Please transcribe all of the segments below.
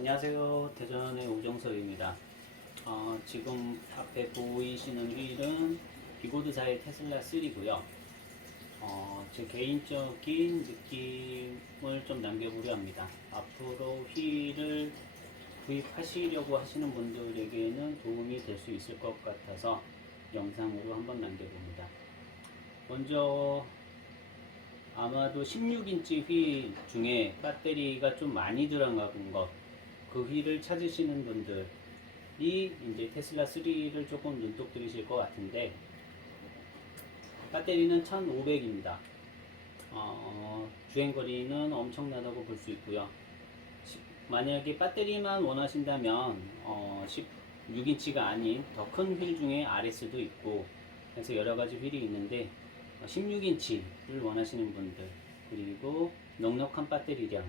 안녕하세요. 대전의 우정석입니다. 지금 앞에 보이시는 휠은 비고드사의 테슬라 3고요. 제 개인적인 느낌을 좀 남겨보려 합니다. 앞으로 휠을 구입하시려고 하시는 분들에게는 도움이 될 수 있을 것 같아서 영상으로 한번 남겨봅니다. 먼저 아마도 16인치 휠 중에 배터리가 좀 많이 들어간 것, 그 휠을 찾으시는 분들이 이제 테슬라 3를 조금 눈독 들이실 것 같은데, 배터리는 1500입니다. 주행거리는 엄청나다고 볼 수 있고요. 만약에 배터리만 원하신다면 16인치가 아닌 더 큰 휠 중에 RS도 있고 그래서 여러가지 휠이 있는데, 16인치를 원하시는 분들, 그리고 넉넉한 배터리량,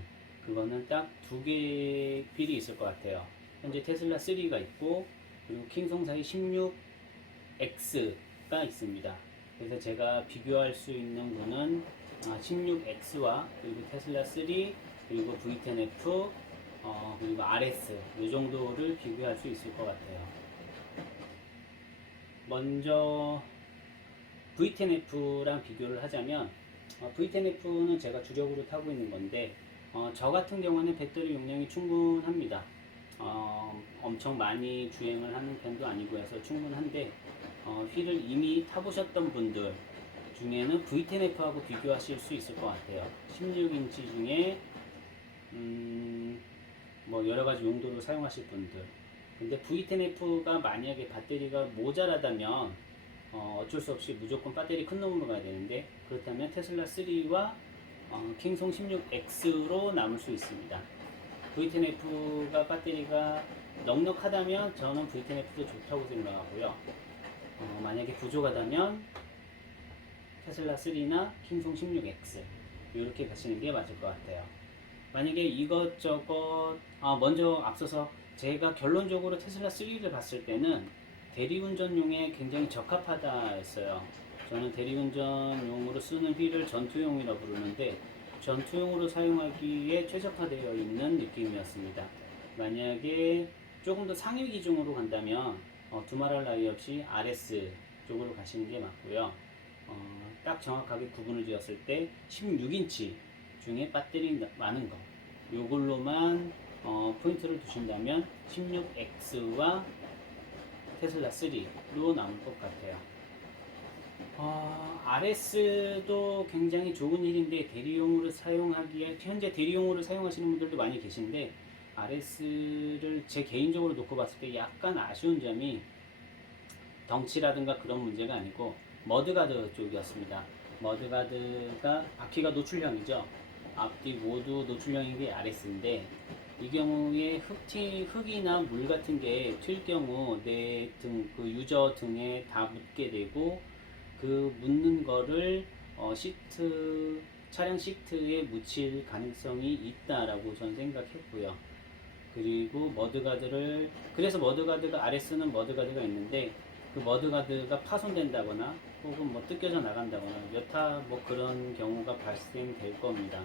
그거는 딱 두 개의 휠이 있을 것 같아요. 현재 테슬라 3가 있고, 그리고 킹송사의 16X가 있습니다. 그래서 제가 비교할 수 있는 거는 16X와 그리고 테슬라 3, 그리고 V10F, 그리고 RS, 이 정도를 비교할 수 있을 것 같아요. 먼저 V10F랑 비교를 하자면, V10F는 제가 주력으로 타고 있는 건데, 저 같은 경우는 배터리 용량이 충분합니다. 엄청 많이 주행을 하는 편도 아니고 해서 충분한데, 휠을 이미 타보셨던 분들 중에는 V10F하고 비교하실 수 있을 것 같아요. 16인치 중에 뭐 여러가지 용도로 사용하실 분들, 근데 V10F가 만약에 배터리가 모자라다면 어쩔 수 없이 무조건 배터리 큰 놈으로 가야 되는데, 그렇다면 테슬라 3와 킹송 16X로 남을 수 있습니다. V10F가 배터리가 넉넉하다면 저는 V10F도 좋다고 생각하고요. 만약에 부족하다면 테슬라 3나 킹송 16X 이렇게 가시는 게 맞을 것 같아요. 만약에 이것저것 먼저 앞서서 제가 결론적으로 테슬라 3를 봤을 때는 대리운전용에 굉장히 적합하다 했어요. 저는 대리운전용으로 쓰는 휠을 전투용이라고 부르는데, 전투용으로 사용하기에 최적화되어 있는 느낌이었습니다. 만약에 조금 더 상위 기종으로 간다면 두말할 나위 없이 RS 쪽으로 가시는 게 맞고요. 딱 정확하게 구분을 지었을 때 16인치 중에 배터리 많은 거, 요걸로만 포인트를 두신다면 16X와 테슬라 3로 나올 것 같아요. RS도 굉장히 좋은 일인데, 대리용으로 사용하기에 현재 대리용으로 사용하시는 분들도 많이 계신데, RS를 제 개인적으로 놓고 봤을 때 약간 아쉬운 점이 덩치라든가 그런 문제가 아니고 머드가드 쪽이었습니다. 머드가드가 바퀴가 노출형이죠. 앞뒤 모두 노출형인 게 RS인데, 이 경우에 흙이나 물 같은 게 튈 경우 내 등, 그 유저 등에 다 묻게 되고, 그 묻는 거를 차량 시트에 묻힐 가능성이 있다라고 저는 생각했고요. 그리고 그래서 머드가드가, RS는 머드가드가 있는데, 그 머드가드가 파손된다거나 혹은 뭐 뜯겨져 나간다거나 여타 뭐 그런 경우가 발생될 겁니다.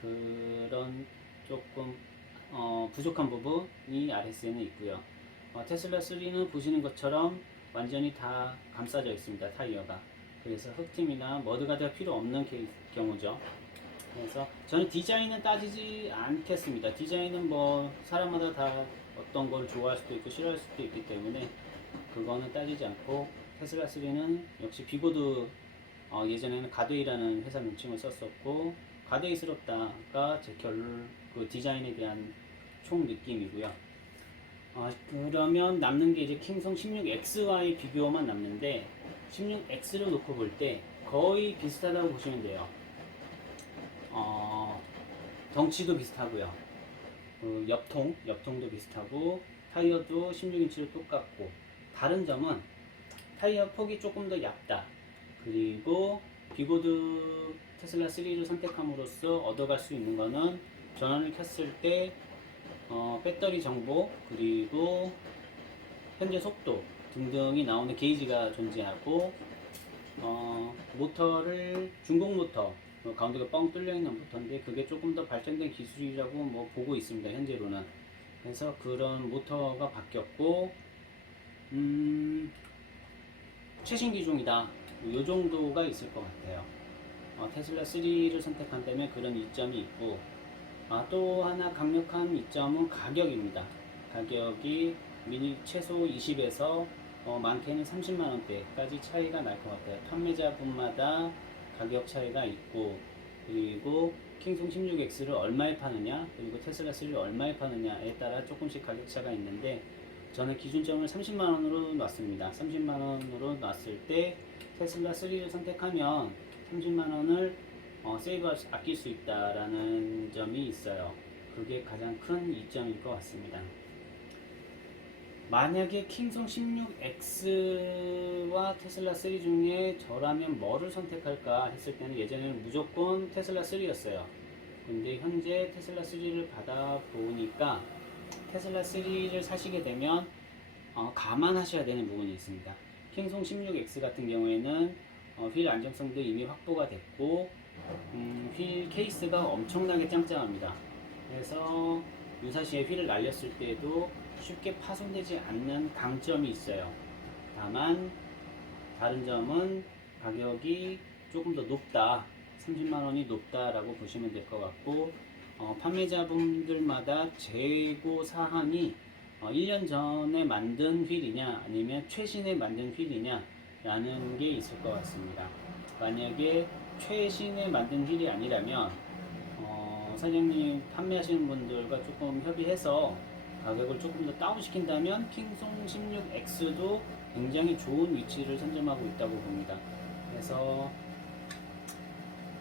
그런 조금 부족한 부분이 RS에는 있고요. 테슬라 3는 보시는 것처럼 완전히 다 감싸져 있습니다, 타이어가. 그래서 흙팀이나 머드가드가 필요 없는 경우죠. 그래서 저는 디자인은 따지지 않겠습니다. 디자인은 뭐 사람마다 다 어떤 걸 좋아할 수도 있고 싫어할 수도 있기 때문에 그거는 따지지 않고, 테슬라 3는 역시 비고드, 예전에는 가데이라는 회사 명칭을 썼었고, 가데이스럽다가 그 디자인에 대한 총 느낌이고요. 그러면 남는 게 이제 킹송 16X와의 비교만 남는데, 16X를 놓고 볼 때 거의 비슷하다고 보시면 돼요. 덩치도 비슷하고요. 그 옆통도 비슷하고, 타이어도 16인치로 똑같고, 다른 점은 타이어 폭이 조금 더 얇다. 그리고 비고드 테슬라 3를 선택함으로써 얻어갈 수 있는 거는, 전원을 켰을 때 배터리 정보, 그리고 현재 속도 등등이 나오는 게이지가 존재하고, 모터를 중공 모터, 가운데가 뻥 뚫려 있는 모터인데 그게 조금 더 발전된 기술이라고 뭐 보고 있습니다, 현재로는. 그래서 그런 모터가 바뀌었고, 최신 기종이다. 이 정도가 있을 것 같아요. 테슬라 3를 선택한다면 그런 이점이 있고, 또 하나 강력한 이점은 가격입니다. 가격이 미니 최소 20에서 많게는 30만원대까지 차이가 날 것 같아요. 판매자분마다 가격 차이가 있고, 그리고 킹송 16X를 얼마에 파느냐, 그리고 테슬라 3를 얼마에 파느냐에 따라 조금씩 가격 차가 있는데, 저는 기준점을 30만원으로 놨습니다. 30만원으로 놨을 때 테슬라 3를 선택하면 30만원을 아낄 수 있다라는 점이 있어요. 그게 가장 큰 이점일 것 같습니다. 만약에 킹송 16X와 테슬라 3 중에 저라면 뭐를 선택할까 했을 때는 예전에는 무조건 테슬라 3였어요. 근데 현재 테슬라 3를 받아보니까 테슬라 3를 사시게 되면 감안하셔야 되는 부분이 있습니다. 킹송 16X 같은 경우에는 휠 안정성도 이미 확보가 됐고, 휠 케이스가 엄청나게 짱짱합니다. 그래서 유사시에 휠을 날렸을 때도 쉽게 파손되지 않는 강점이 있어요. 다만 다른 점은 가격이 조금 더 높다, 30만원이 높다라고 보시면 될 것 같고, 판매자분들마다 재고 사항이 1년 전에 만든 휠이냐 아니면 최신에 만든 휠이냐 라는 게 있을 것 같습니다. 만약에 최신에 만든 휠이 아니라면 사장님 판매하시는 분들과 조금 협의해서 가격을 조금 더 다운 시킨다면 킹송 16X도 굉장히 좋은 위치를 선점하고 있다고 봅니다. 그래서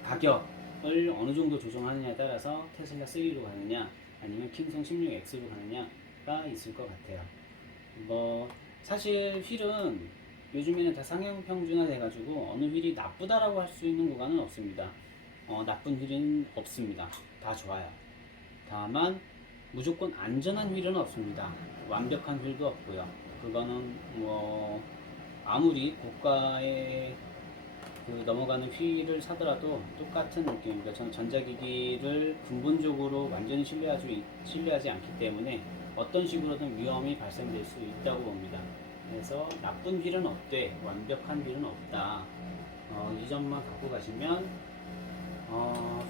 가격을 어느 정도 조정하느냐에 따라서 테슬라 3로 가느냐 아니면 킹송 16X로 가느냐가 있을 것 같아요. 사실 휠은 요즘에는 다 상용 평준화 돼가지고 어느 휠이 나쁘다라고 할 수 있는 구간은 없습니다. 나쁜 휠은 없습니다. 다 좋아요. 다만 무조건 안전한 휠은 없습니다. 완벽한 휠도 없고요. 그거는 아무리 고가의 넘어가는 휠을 사더라도 똑같은 느낌입니다. 저는 전자기기를 근본적으로 완전히 신뢰하지 않기 때문에 어떤 식으로든 위험이 발생될 수 있다고 봅니다. 그래서 나쁜 휠은 없되 완벽한 휠은 없다. 이 점만 갖고 가시면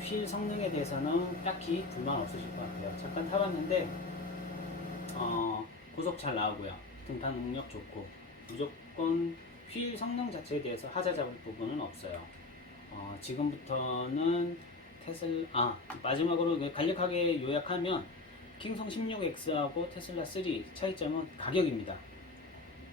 휠 성능에 대해서는 딱히 불만 없으실 것 같아요. 잠깐 타봤는데 고속 잘 나오고요. 등판 능력 좋고 무조건 휠 성능 자체에 대해서 하자 잡을 부분은 없어요. 지금부터는 마지막으로 간략하게 요약하면 킹송 16X하고 테슬라 3 차이점은 가격입니다.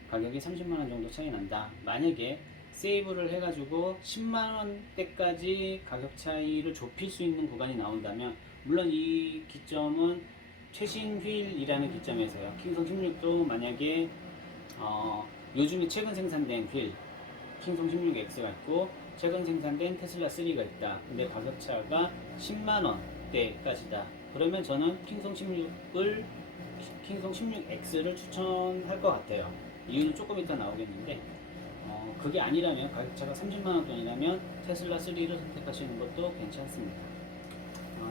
가격이 30만원 정도 차이 난다. 만약에 세이브를 해가지고 10만원대까지 가격 차이를 좁힐 수 있는 구간이 나온다면, 물론 이 기점은 최신 휠이라는 기점에서요. 킹송 16도 만약에 요즘에 최근 생산된 휠 킹송 16X가 있고 최근 생산된 테슬라 3가 있다. 근데 가격 차가 10만원대까지다. 그러면 저는 킹송 16X를 추천할 것 같아요. 이유는 조금 이따 나오겠는데, 그게 아니라면 가격차가 30만원 돈이라면 테슬라 3를 선택하시는 것도 괜찮습니다.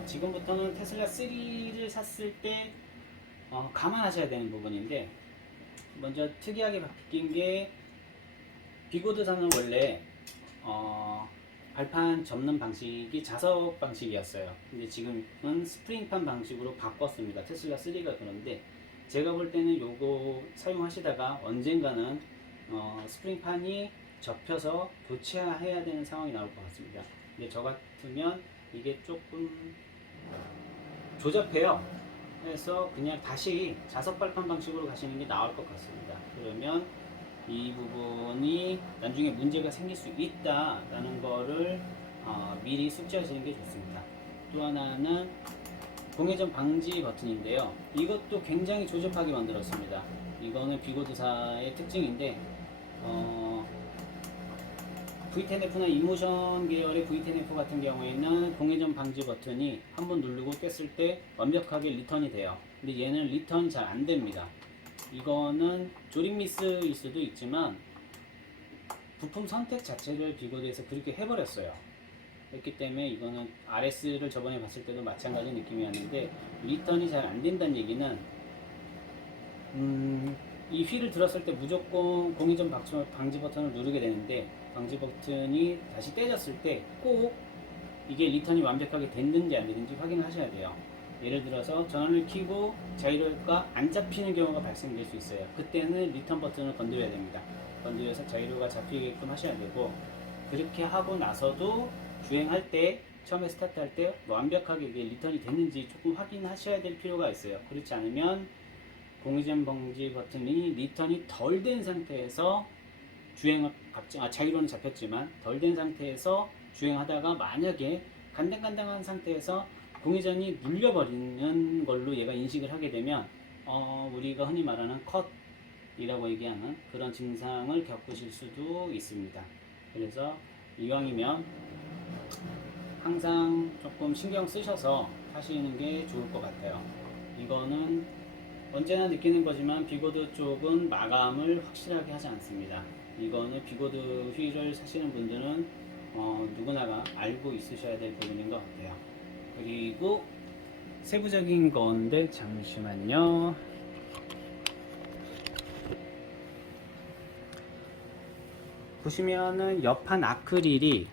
지금부터는 테슬라 3를 샀을 때 감안하셔야 되는 부분인데, 먼저 특이하게 바뀐 게, 비고드사는 원래 발판 접는 방식이 자석 방식이었어요. 근데 지금은 스프링판 방식으로 바꿨습니다. 테슬라 3가. 그런데 제가 볼 때는 요거 사용하시다가 언젠가는 스프링판이 접혀서 교체해야 되는 상황이 나올 것 같습니다. 근데 저 같으면 이게 조금 조잡해요. 그래서 그냥 다시 자석 발판 방식으로 가시는 게 나을 것 같습니다. 그러면 이 부분이 나중에 문제가 생길 수 있다라는 거를 미리 숙지하시는 게 좋습니다. 또 하나는 공회전 방지 버튼인데요. 이것도 굉장히 조잡하게 만들었습니다. 이거는 비고드사의 특징인데, V10F나 이모션 계열의 V10F 같은 경우에는 공회전 방지 버튼이 한번 누르고 깼을 때 완벽하게 리턴이 돼요. 근데 얘는 리턴이 잘 안 됩니다. 이거는 조립 미스일 수도 있지만 부품 선택 자체를 비고드에서 그렇게 해버렸어요. 그렇기 때문에 이거는 RS를 저번에 봤을 때도 마찬가지 느낌이었는데, 리턴이 잘 안 된다는 얘기는 이 휠을 들었을 때 무조건 공회전 방지 버튼을 누르게 되는데, 방지 버튼이 다시 떼졌을 때 꼭 이게 리턴이 완벽하게 됐는지 안 됐는지 확인을 하셔야 돼요. 예를 들어서 전원을 켜고 자이로가 안 잡히는 경우가 발생될 수 있어요. 그때는 리턴 버튼을 건드려야 됩니다. 건드려서 자이로가 잡히게끔 하셔야 되고, 그렇게 하고 나서도 주행할 때, 처음에 스타트할 때 완벽하게 이게 리턴이 됐는지 조금 확인하셔야 될 필요가 있어요. 그렇지 않으면 공회전 방지 버튼이 리턴이 덜 된 상태에서 자이로는 잡혔지만 덜 된 상태에서 주행하다가 만약에 간당간당한 상태에서 공회전이 눌려버리는 걸로 얘가 인식을 하게 되면 우리가 흔히 말하는 컷이라고 얘기하는 그런 증상을 겪으실 수도 있습니다. 그래서 이왕이면 항상 조금 신경 쓰셔서 하시는 게 좋을 것 같아요. 이거는 언제나 느끼는 거지만 비고드 쪽은 마감을 확실하게 하지 않습니다. 이거는 비고드 휠을 사시는 분들은 누구나가 알고 있으셔야 될 부분인 것 같아요. 그리고 세부적인 건데 잠시만요. 보시면은 옆판 아크릴이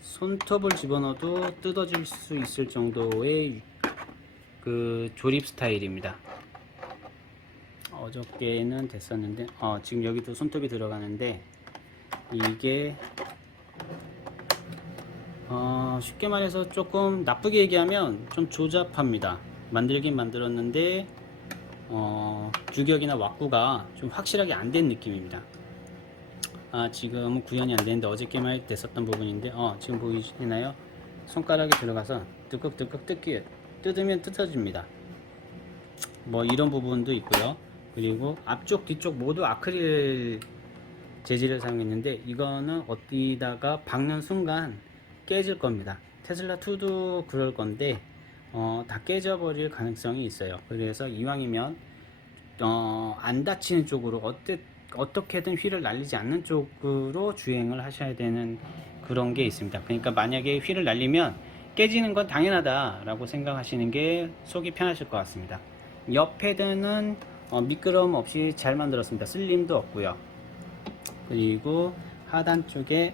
손톱을 집어넣어도 뜯어질 수 있을 정도의 그 조립 스타일입니다. 어저께는 됐었는데 지금 여기도 손톱이 들어가는데, 이게 쉽게 말해서 조금 나쁘게 얘기하면 좀 조잡합니다. 만들긴 만들었는데 규격이나 왁구가 좀 확실하게 안 된 느낌입니다. 지금은 구현이 안 되는데 어저께만 됐었던 부분인데 지금 보이시나요? 손가락이 들어가서 뜨끈뜨끈 뜯으면 뜯어집니다. 뭐 이런 부분도 있고요. 그리고 앞쪽 뒤쪽 모두 아크릴 재질을 사용했는데, 이거는 어디다가 박는 순간 깨질 겁니다. 테슬라 2도 그럴 건데 다 깨져 버릴 가능성이 있어요. 그래서 이왕이면 안 다치는 쪽으로 어떻게든 휠을 날리지 않는 쪽으로 주행을 하셔야 되는 그런 게 있습니다. 그러니까 만약에 휠을 날리면 깨지는 건 당연하다 라고 생각하시는 게 속이 편하실 것 같습니다. 옆 패드는 미끄럼 없이 잘 만들었습니다. 슬림도 없고요. 그리고 하단 쪽에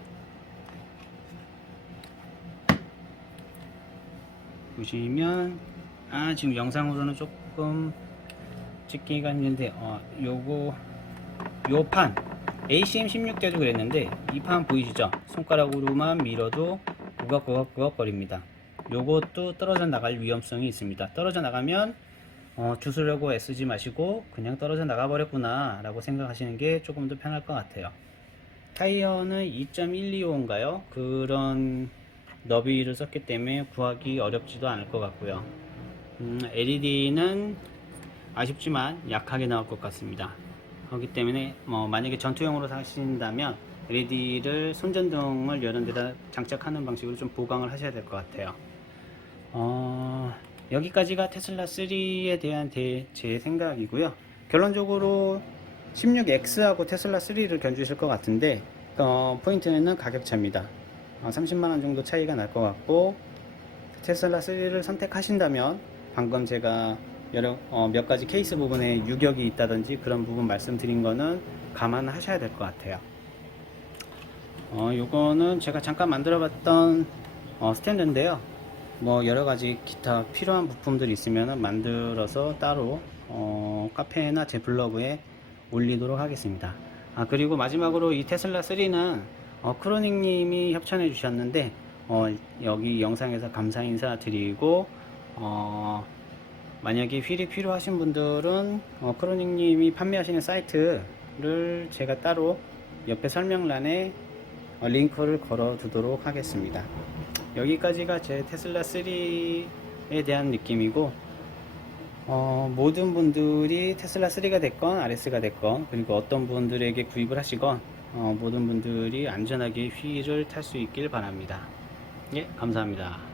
보시면 지금 영상으로는 조금 찍기가 힘든데 요 판 ACM 16대도 그랬는데, 이 판 보이시죠? 손가락으로만 밀어도 구걱구걱 거립니다. 요것도 떨어져 나갈 위험성이 있습니다. 떨어져 나가면 주스려고 애쓰지 마시고 그냥 떨어져 나가 버렸구나 라고 생각하시는 게 조금 더 편할 것 같아요. 타이어는 2.125인가요? 그런 너비를 썼기 때문에 구하기 어렵지도 않을 것 같고요. LED는 아쉽지만 약하게 나올 것 같습니다. 그렇기 때문에 만약에 전투용으로 사신다면 LED를 손전등을 이런 데다 장착하는 방식으로 좀 보강을 하셔야 될 것 같아요. 여기까지가 테슬라 3에 대한 제 생각이고요. 결론적으로 16X하고 테슬라 3를 견주실 것 같은데, 포인트는 가격차입니다. 30만원 정도 차이가 날 것 같고, 테슬라 3를 선택하신다면 방금 제가 몇 가지 케이스 부분에 유격이 있다든지 그런 부분 말씀드린 거는 감안하셔야 될 것 같아요. 요거는 제가 잠깐 만들어 봤던 스탠드인데요. 뭐 여러가지 기타 필요한 부품들이 있으면 만들어서 따로 카페나 제 블로그에 올리도록 하겠습니다. 그리고 마지막으로 이 테슬라 3는 크로닉 님이 협찬해 주셨는데 여기 영상에서 감사 인사 드리고, 만약에 휠이 필요하신 분들은 크로닉 님이 판매하시는 사이트를 제가 따로 옆에 설명란에 링크를 걸어 두도록 하겠습니다. 여기까지가 제 테슬라 3에 대한 느낌이고, 모든 분들이 테슬라 3가 됐건 RS가 됐건, 그리고 어떤 분들에게 구입을 하시건 모든 분들이 안전하게 휠을 탈 수 있길 바랍니다. 예, 감사합니다.